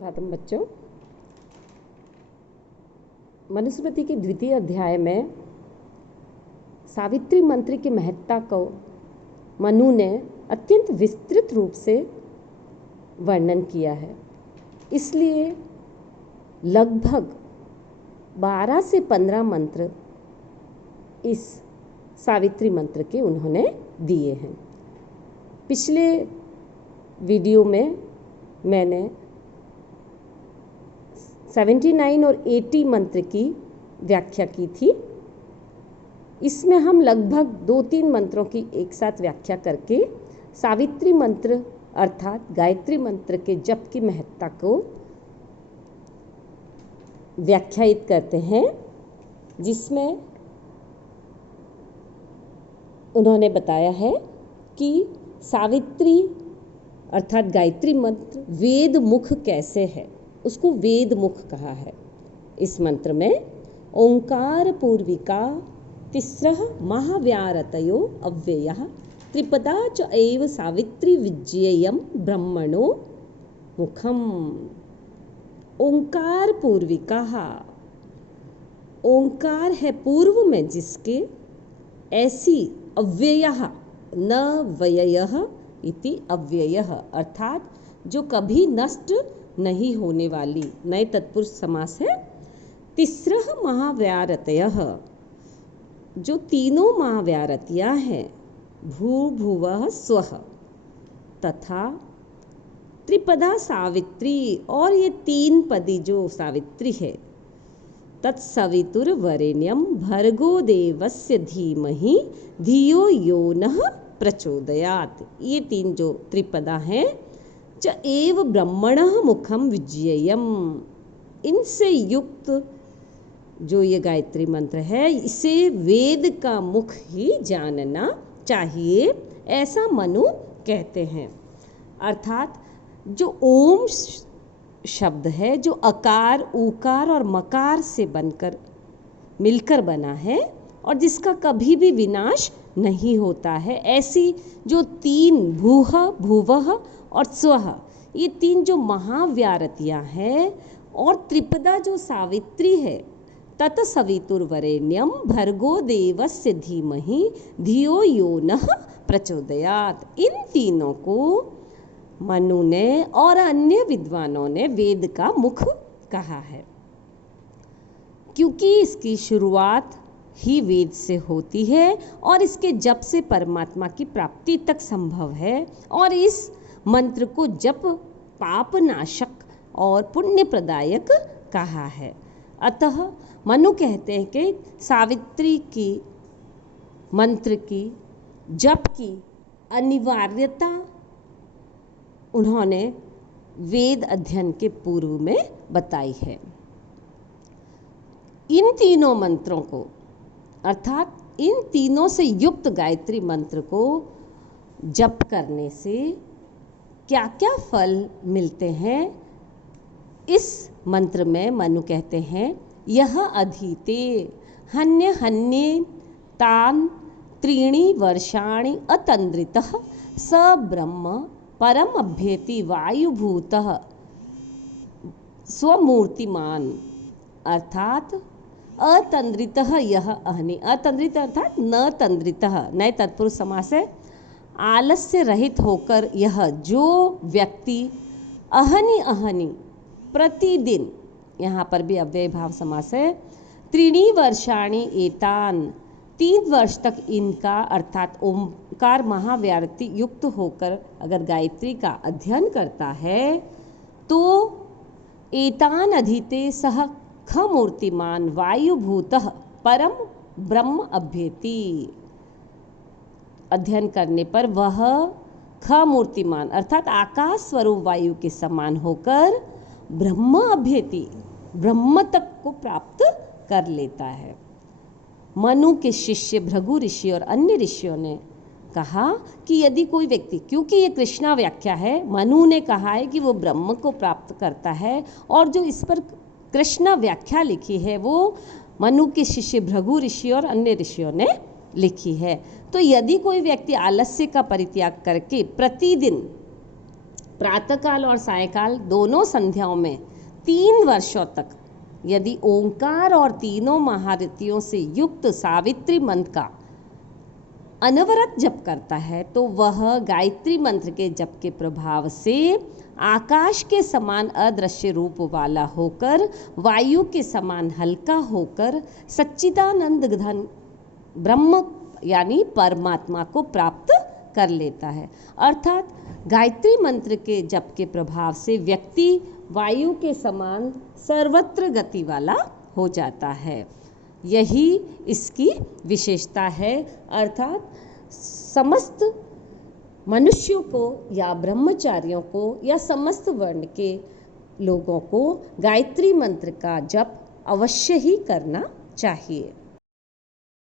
सुप्रभातम बच्चों। मनुस्मृति के द्वितीय अध्याय में सावित्री मंत्र की महत्ता को मनु ने अत्यंत विस्तृत रूप से वर्णन किया है। इसलिए लगभग 12 से 15 मंत्र इस सावित्री मंत्र के उन्होंने दिए हैं। पिछले वीडियो में मैंने 79 और 80 मंत्र की व्याख्या की थी। इसमें हम लगभग 2-3 मंत्रों की एक साथ व्याख्या करके सावित्री मंत्र अर्थात गायत्री मंत्र के जप की महत्ता को व्याख्यायित करते हैं, जिसमें उन्होंने बताया है कि सावित्री अर्थात गायत्री मंत्र वेद मुख कैसे है, उसको वेद मुख कहा है। इस मंत्र में ओंकार पूर्विका तिस्रः महाव्यारतयो अव्ययः त्रिपदा च एव सावित्री विज्ञेयं ब्रह्मणो मुखम। ओंकार पूर्विका, ओंकार है पूर्व में जिसके, ऐसी अव्ययः न व्ययः इति अव्ययः अर्थात जो कभी नष्ट नहीं होने वाली, नए तत्पुरुष समास है। तिस्रः महाव्यारतयः, जो तीनों महाव्यारतियाँ हैं, भू भुवः स्वः तथा त्रिपदा सावित्री, और ये 3 पदी जो सावित्री है, तत्सवितुर्वरेण्यं भर्गो देवस्य धीमहि धियो यो नः प्रचोदयात्। ये 3 जो त्रिपदा हैं, च एव ब्रह्मणः मुखम विज्ञेयम्, इनसे युक्त जो ये गायत्री मंत्र है, इसे वेद का मुख ही जानना चाहिए, ऐसा मनु कहते हैं। अर्थात जो ओम शब्द है, जो अकार उकार और मकार से बनकर मिलकर बना है और जिसका कभी भी विनाश नहीं होता है, ऐसी जो 3 भूह भुवः और स्वः, ये 3 जो महाव्यारतियाँ हैं, और त्रिपदा जो सावित्री है, तत् सवितुर्वरेण्यं भर्गो देवस्य धीमहि धियो यो नः प्रचोदयात्, इन तीनों को मनु ने और अन्य विद्वानों ने वेद का मुख कहा है, क्योंकि इसकी शुरुआत ही वेद से होती है और इसके जप से परमात्मा की प्राप्ति तक संभव है। और इस मंत्र को जप पाप नाशक और पुण्य प्रदायक कहा है। अतः मनु कहते हैं कि सावित्री की मंत्र की जप की अनिवार्यता उन्होंने वेद अध्ययन के पूर्व में बताई है। इन तीनों मंत्रों को अर्थात इन तीनों से युक्त गायत्री मंत्र को जप करने से क्या क्या फल मिलते हैं, इस मंत्र में मनु कहते हैं, यह अधीते हन्य हन्ये तान त्रीणि वर्षाणि अतंद्रितः स ब्रह्म परम अभ्येति वायुभूतः स्वमूर्तिमान। अर्थात अतंद्रितः यह अहनि, अतंद्रित अर्थात न तंद्रितः, नए तत्पुरुष समास है। आलस्य रहित होकर यह जो व्यक्ति अहनि अहनि प्रतिदिन, यहाँ पर भी अव्यय भाव समास है, त्रीणि वर्षाणि एतान 3 वर्ष तक इनका अर्थात ओंकार महाव्यारति युक्त होकर अगर गायत्री का अध्ययन करता है, तो एतान अधीते सह ख मूर्तिमान वायुभूतः परम ब्रह्म अभ्येति, अध्ययन करने पर वह ख मूर्तिमान अर्थात आकाश स्वरूप वायु के समान होकर ब्रह्म अभ्येति, ब्रह्म तक को प्राप्त कर लेता है। मनु के शिष्य भृगु ऋषि और अन्य ऋषियों ने कहा कि यदि कोई व्यक्ति, क्योंकि ये कृष्णा व्याख्या है, मनु ने कहा है कि वो ब्रह्म को प्राप्त करता है, और जो इस पर कृष्णा व्याख्या लिखी है वो मनु के शिष्य भृगु ऋषि और अन्य ऋषियों ने लिखी है। तो यदि कोई व्यक्ति आलस्य का परित्याग करके प्रतिदिन प्रातःकाल और सायकाल दोनों संध्याओं में 3 वर्षों तक यदि ओंकार और तीनों महारतियों से युक्त सावित्री मंत्र का अनवरत जप करता है तो वह गायत्री मंत्र के जप के प्रभाव से आकाश के समान अदृश्य रूप वाला होकर, वायु के समान हल्का होकर सच्चिदानंद घन ब्रह्म यानी परमात्मा को प्राप्त कर लेता है। अर्थात गायत्री मंत्र के जप के प्रभाव से व्यक्ति वायु के समान सर्वत्र गति वाला हो जाता है। यही इसकी विशेषता है। अर्थात समस्त मनुष्यों को या ब्रह्मचारियों को या समस्त वर्ण के लोगों को गायत्री मंत्र का जप अवश्य ही करना चाहिए।